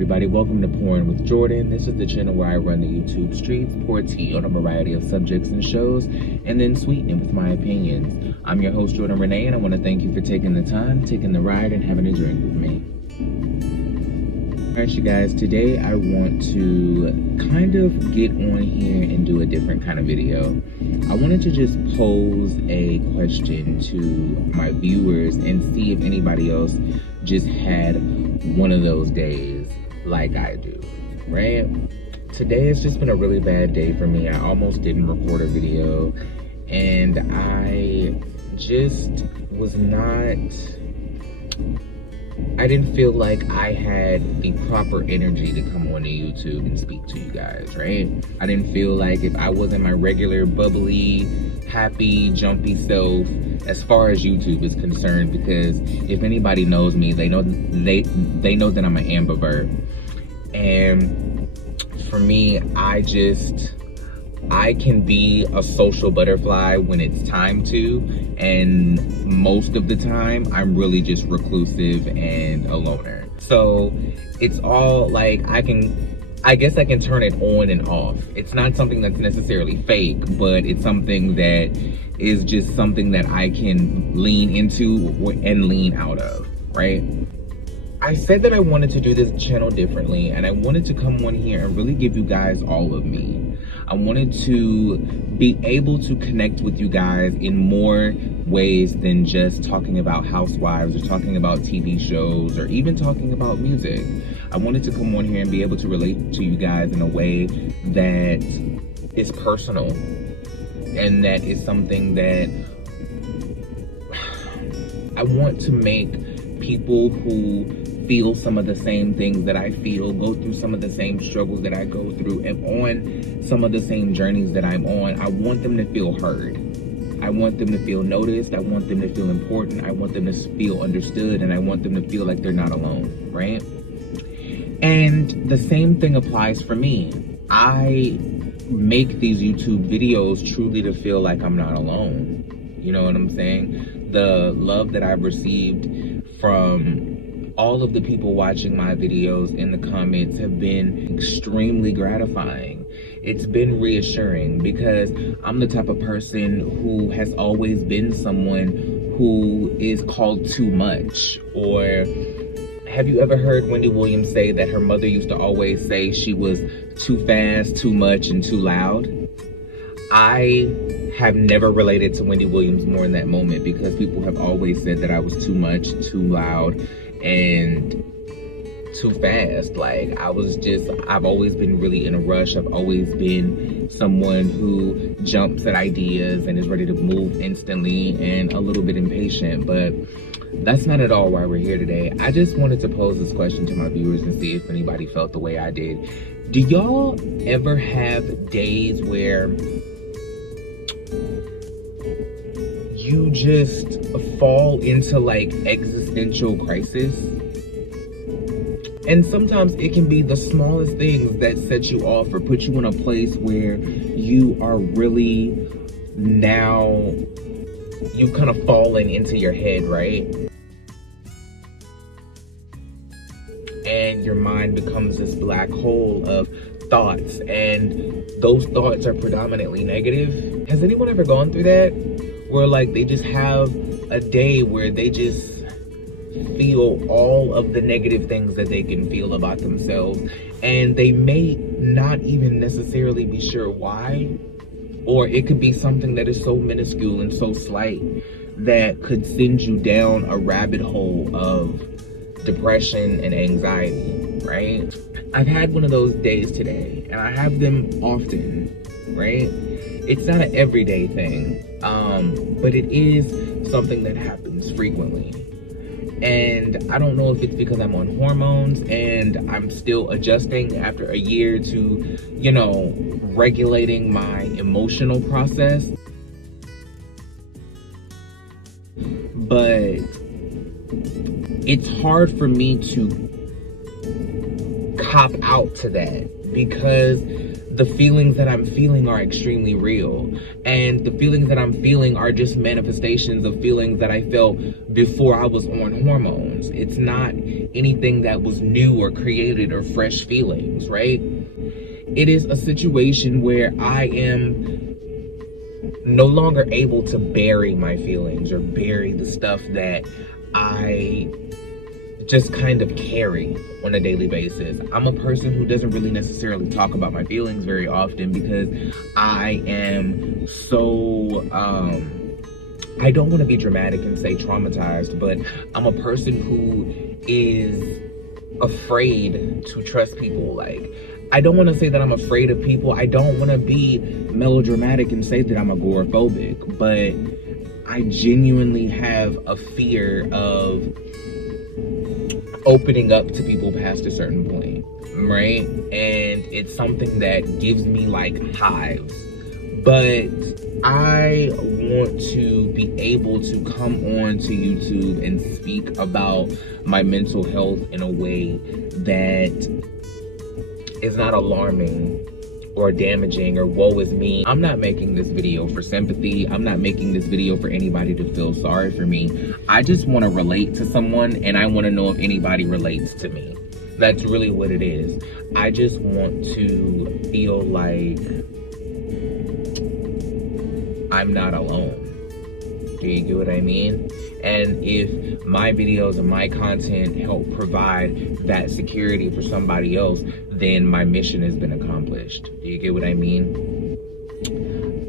everybody, welcome to Pouring with Jordan. This is the channel where I run the YouTube streets, pour tea on a variety of subjects and shows, and then sweeten it with my opinions. I'm your host, JordenRanae, and I want to thank you for taking the time, taking the ride, and having a drink with me. Alright, you guys, today I want to kind of get on here and do a different kind of video. I wanted to just pose a question to my viewers and see if anybody else just had one of those days like I do, right? Today has just been a really bad day for me. I almost didn't record a video, and I just was not... I didn't feel like I had the proper energy to come on to YouTube and speak to you guys, right? I didn't feel like if I wasn't my regular bubbly, happy, jumpy self as far as YouTube is concerned, because if anybody knows me, they know that I'm an ambivert. And for me, I can be a social butterfly when it's time to, and most of the time I'm really just reclusive and a loner. So it's all like I guess I can turn it on and off. It's not something that's necessarily fake, but it's something that is just something that I can lean into and lean out of, right? I said that I wanted to do this channel differently, and I wanted to come on here and really give you guys all of me. I wanted to be able to connect with you guys in more ways than just talking about housewives or talking about TV shows or even talking about music. I wanted to come on here and be able to relate to you guys in a way that is personal and that is something that I want to make people who feel some of the same things that I feel, go through some of the same struggles that I go through, and on some of the same journeys that I'm on. I want them to feel heard. I want them to feel noticed. I want them to feel important. I want them to feel understood, and I want them to feel like they're not alone, right? And the same thing applies for me. I make these YouTube videos truly to feel like I'm not alone. You know what I'm saying? The love that I've received from all of the people watching my videos in the comments have been extremely gratifying. It's been reassuring, because I'm the type of person who has always been someone who is called too much. Or have you ever heard Wendy Williams say that her mother used to always say she was too fast, too much, and too loud? I have never related to Wendy Williams more in that moment, because people have always said that I was too much, too loud, and too fast. Like, I've always been really in a rush. I've always been someone who jumps at ideas and is ready to move instantly and a little bit impatient, but that's not at all why we're here today. I just wanted to pose this question to my viewers and see if anybody felt the way I did. Do y'all ever have days where you just fall into like existential crisis? And sometimes it can be the smallest things that set you off or put you in a place where you are really now, you've kind of fallen into your head, right? And your mind becomes this black hole of thoughts, and those thoughts are predominantly negative. Has anyone ever gone through that? Where like they just have a day where they just feel all of the negative things that they can feel about themselves, and they may not even necessarily be sure why, or it could be something that is so minuscule and so slight that could send you down a rabbit hole of depression and anxiety, right? I've had one of those days today, and I have them often, right? It's not an everyday thing, but it is something that happens frequently. And I don't know if it's because I'm on hormones and I'm still adjusting after a year to, you know, regulating my emotional process. But it's hard for me to cop out to that, because the feelings that I'm feeling are extremely real. And the feelings that I'm feeling are just manifestations of feelings that I felt before I was on hormones. It's not anything that was new or created or fresh feelings, right? It is a situation where I am no longer able to bury my feelings or bury the stuff that I just kind of carry on a daily basis. I'm a person who doesn't really necessarily talk about my feelings very often because I am so, I don't want to be dramatic and say traumatized, but I'm a person who is afraid to trust people. Like, I don't want to say that I'm afraid of people. I don't want to be melodramatic and say that I'm agoraphobic, but I genuinely have a fear of opening up to people past a certain point, right? And it's something that gives me like hives. But I want to be able to come on to YouTube and speak about my mental health in a way that is not alarming or damaging or woe is me. I'm not making this video for sympathy. I'm not making this video for anybody to feel sorry for me. I just want to relate to someone, and I want to know if anybody relates to me. That's really what it is. I just want to feel like I'm not alone. Do you get what I mean? And if my videos and my content help provide that security for somebody else, then my mission has been accomplished. Do you get what I mean?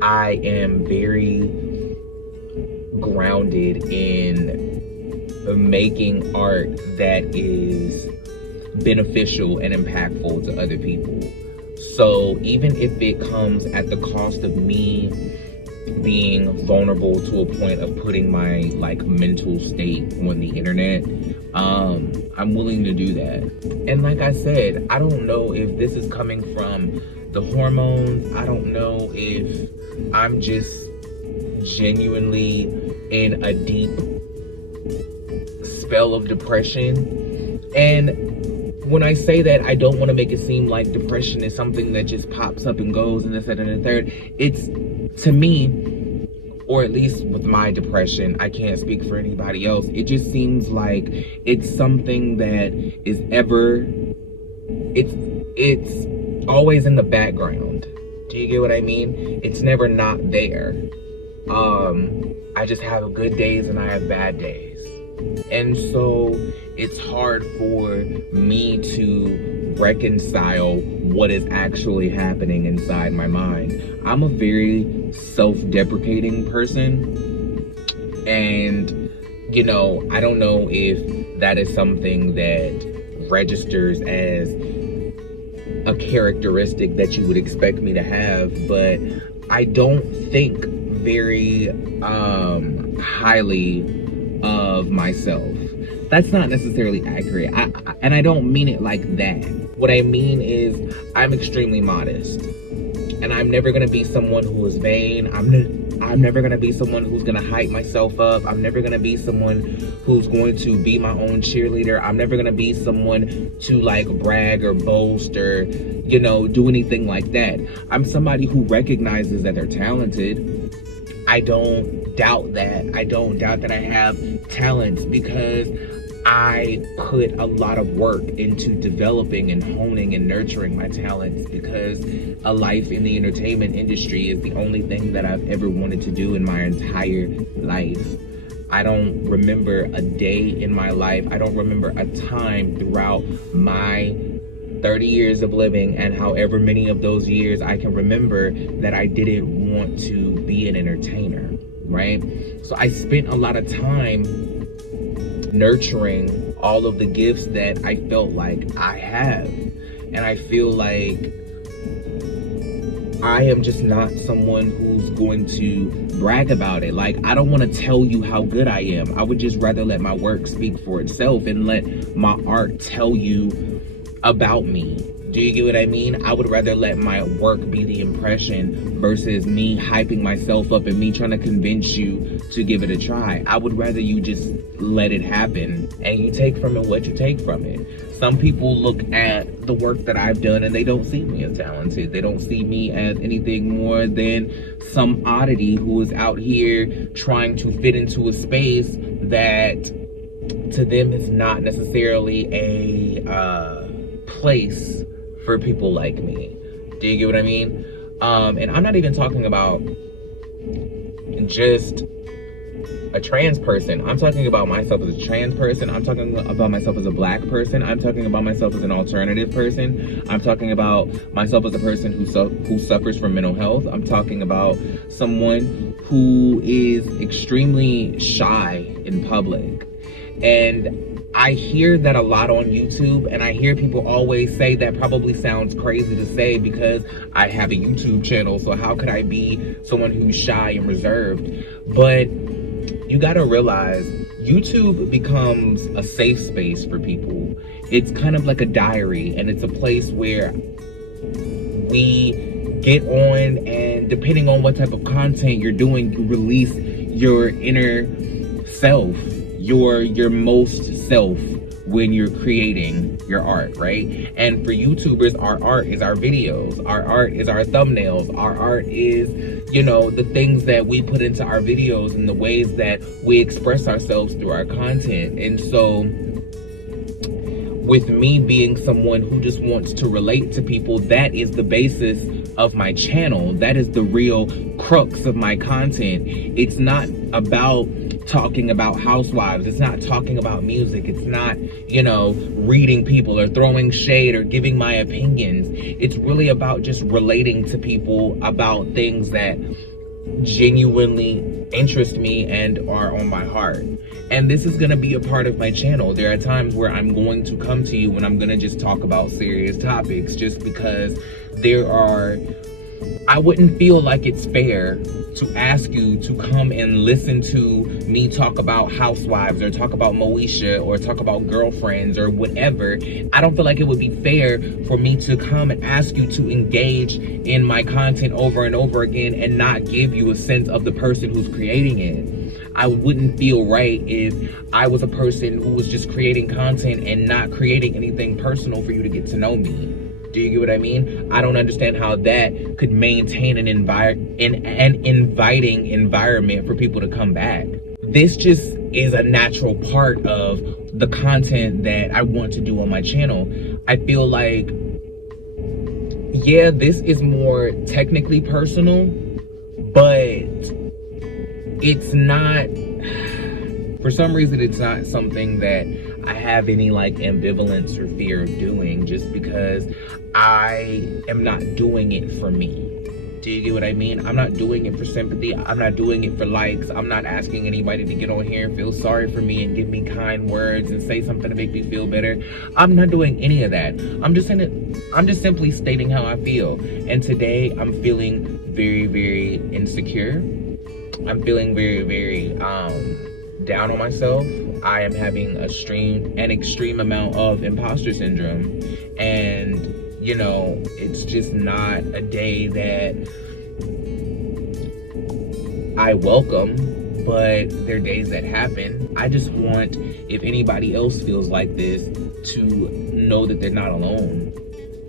I am very grounded in making art that is beneficial and impactful to other people. So even if it comes at the cost of me being vulnerable to a point of putting my like mental state on the internet, I'm willing to do that. And like I said, I don't know if this is coming from the hormones. I don't know if I'm just genuinely in a deep spell of depression. And when I say that, I don't want to make it seem like depression is something that just pops up and goes and this, that, and the third. It's, to me, or at least with my depression, I can't speak for anybody else, it just seems like it's something that is ever, it's always in the background. Do you get what I mean? It's never not there. I just have good days and I have bad days. And so it's hard for me to reconcile what is actually happening inside my mind. I'm a very self-deprecating person, and you know, I don't know if that is something that registers as a characteristic that you would expect me to have, but I don't think very highly of myself. That's not necessarily accurate, and I don't mean it like that. What I mean is I'm extremely modest, and I'm never gonna be someone who is vain. I'm never gonna be someone who's gonna hype myself up. I'm never gonna be someone who's going to be my own cheerleader. I'm never gonna be someone to like brag or boast or, you know, do anything like that. I'm somebody who recognizes that they're talented. I don't doubt that. I don't doubt that I have talents because I put a lot of work into developing and honing and nurturing my talents, because a life in the entertainment industry is the only thing that I've ever wanted to do in my entire life. I don't remember a day in my life. I don't remember a time throughout my 30 years of living, and however many of those years I can remember, that I didn't want to be an entertainer, right? So I spent a lot of time nurturing all of the gifts that I felt like I have. And I feel like I am just not someone who's going to brag about it. Like, I don't want to tell you how good I am. I would just rather let my work speak for itself and let my art tell you about me. Do you get what I mean? I would rather let my work be the impression versus me hyping myself up and me trying to convince you to give it a try. I would rather you just let it happen and you take from it what you take from it. Some people look at the work that I've done and they don't see me as talented. They don't see me as anything more than some oddity who is out here trying to fit into a space that to them is not necessarily a place for people like me. Do you get what I mean? And I'm not even talking about just a trans person. I'm talking about myself as a trans person. I'm talking about myself as a black person. I'm talking about myself as an alternative person. I'm talking about myself as a person who suffers from mental health. I'm talking about someone who is extremely shy in public. And I hear that a lot on YouTube, and I hear people always say that probably sounds crazy to say because I have a YouTube channel, so how could I be someone who's shy and reserved? But you gotta realize YouTube becomes a safe space for people. It's kind of like a diary, and it's a place where we get on, and depending on what type of content you're doing, you release your inner self, your most self when you're creating your art, right? And for YouTubers, our art is our videos, our art is our thumbnails, our art is, you know, the things that we put into our videos and the ways that we express ourselves through our content. And so with me being someone who just wants to relate to people, that is the basis of my channel. That is the real crux of my content. It's not about talking about housewives. It's not talking about music. It's not, you know, reading people or throwing shade or giving my opinions. It's really about just relating to people about things that genuinely interest me and are on my heart. And this is going to be a part of my channel. There are times where I'm going to come to you and I'm going to just talk about serious topics just because I wouldn't feel like it's fair to ask you to come and listen to me talk about housewives or talk about Moesha or talk about girlfriends or whatever. I don't feel like it would be fair for me to come and ask you to engage in my content over and over again and not give you a sense of the person who's creating it. I wouldn't feel right if I was a person who was just creating content and not creating anything personal for you to get to know me. Do you get what I mean? I don't understand how that could maintain an inviting environment for people to come back. This just is a natural part of the content that I want to do on my channel. I feel like, yeah, this is more technically personal, but it's not, for some reason, it's not something that I have any like ambivalence or fear of doing just because I am not doing it for me. Do you get what I mean? I'm not doing it for sympathy. I'm not doing it for likes. I'm not asking anybody to get on here and feel sorry for me and give me kind words and say something to make me feel better. I'm not doing any of that. I'm just simply stating how I feel. And today I'm feeling very, very insecure. I'm feeling very, very down on myself. I am having an extreme amount of imposter syndrome, and you know, it's just not a day that I welcome, but there are days that happen. I just want, if anybody else feels like this, to know that they're not alone,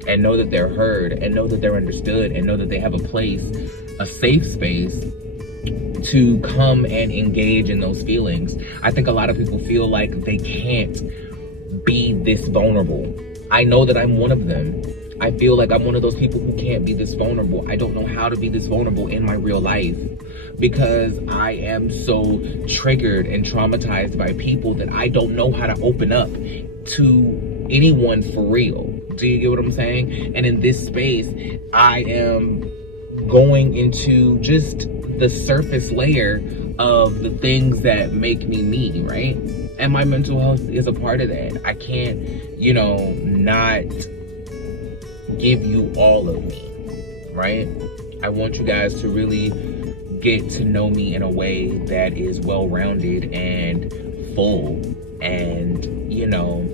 and know that they're heard, and know that they're understood, and know that they have a place, a safe space to come and engage in those feelings. I think a lot of people feel like they can't be this vulnerable. I know that I'm one of them. I feel like I'm one of those people who can't be this vulnerable. I don't know how to be this vulnerable in my real life because I am so triggered and traumatized by people that I don't know how to open up to anyone for real. Do you get what I'm saying? And in this space, I am going into just the surface layer of the things that make me, right? And my mental health is a part of that. I can't, you know, not give you all of me, right? I want you guys to really get to know me in a way that is well-rounded and full and, you know,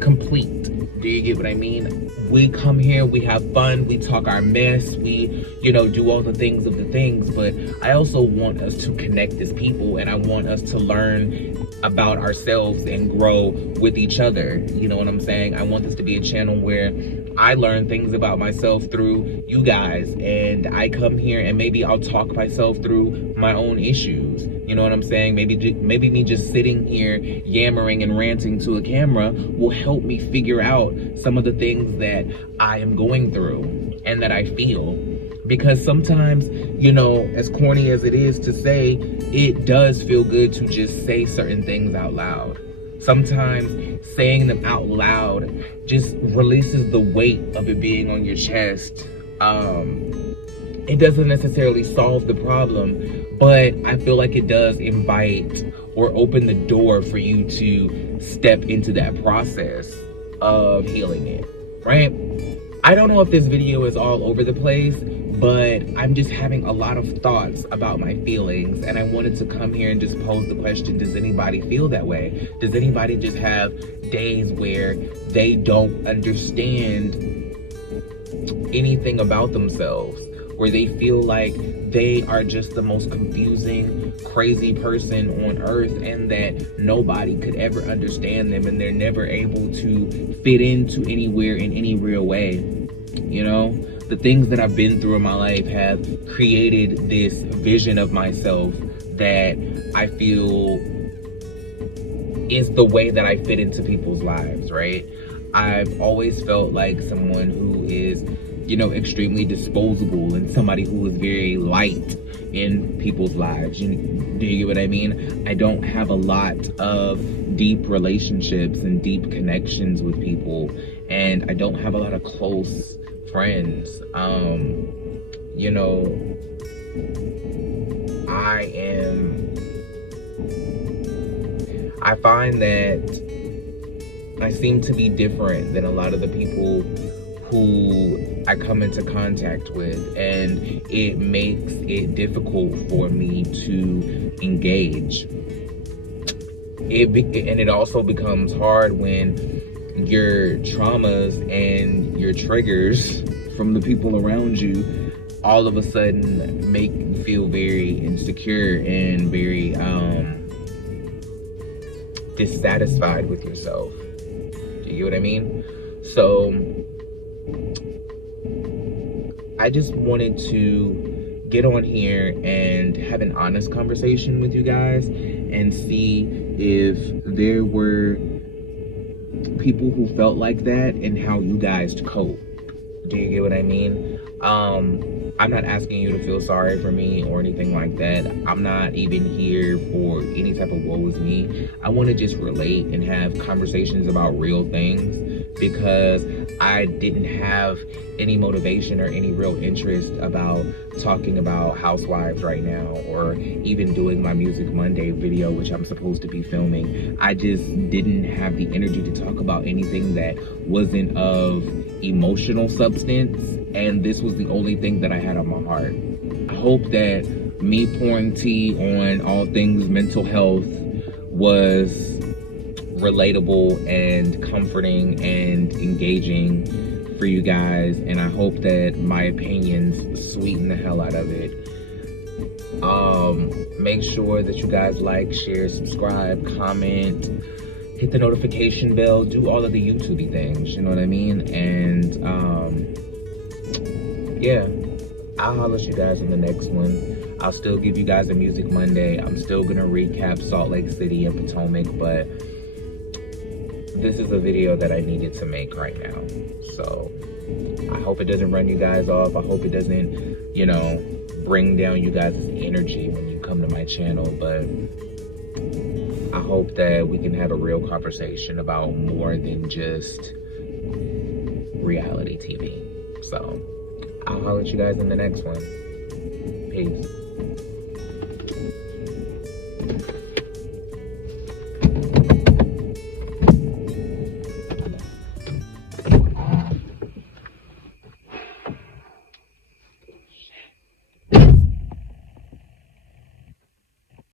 complete. Do get what I mean? We come here, we have fun, we talk our mess, we, you know, do all the things of the things, but I also want us to connect as people, and I want us to learn about ourselves and grow with each other. You know what I'm saying? I want this to be a channel where I learn things about myself through you guys, and I come here and maybe I'll talk myself through my own issues. You know what I'm saying? Maybe me just sitting here yammering and ranting to a camera will help me figure out some of the things that I am going through and that I feel. Because sometimes, you know, as corny as it is to say, it does feel good to just say certain things out loud. Sometimes saying them out loud just releases the weight of it being on your chest. It doesn't necessarily solve the problem, but I feel like it does invite or open the door for you to step into that process of healing it, right? I don't know if this video is all over the place, but I'm just having a lot of thoughts about my feelings, and I wanted to come here and just pose the question, does anybody feel that way? Does anybody just have days where they don't understand anything about themselves, where they feel like they are just the most confusing, crazy person on earth, and that nobody could ever understand them, and they're never able to fit into anywhere in any real way? You know, the things that I've been through in my life have created this vision of myself that I feel is the way that I fit into people's lives, right? I've always felt like someone who is, you know, extremely disposable, and somebody who is very light in people's lives. Do you get what I mean? I don't have a lot of deep relationships and deep connections with people, and I don't have a lot of close friends. You know, I find that I seem to be different than a lot of the people who I come into contact with, and it makes it difficult for me to engage. And it also becomes hard when your traumas and your triggers from the people around you all of a sudden make you feel very insecure and very dissatisfied with yourself. Do you get what I mean? So I just wanted to get on here and have an honest conversation with you guys and see if there were people who felt like that and how you guys cope. Do you get what I mean? I'm not asking you to feel sorry for me or anything like that. I'm not even here for any type of woe is me. I want to just relate and have conversations about real things, because I didn't have any motivation or any real interest about talking about housewives right now, or even doing my Music Monday video, which I'm supposed to be filming. I just didn't have the energy to talk about anything that wasn't of emotional substance, and this was the only thing that I had on my heart. I hope that me pouring tea on all things mental health was relatable and comforting and engaging for you guys, and I hope that my opinions sweeten the hell out of it. Make sure that you guys like, share, subscribe, comment, hit the notification bell, do all of the YouTubey things, you know what I mean? And yeah, I'll holler at you guys in the next one. I'll still give you guys a Music Monday. I'm still gonna recap Salt Lake City and Potomac, but this is a video that I needed to make right now. So I hope it doesn't run you guys off. I hope it doesn't, you know, bring down you guys' energy when you come to my channel, but I hope that we can have a real conversation about more than just reality TV. So I'll holler at you guys in the next one. Peace.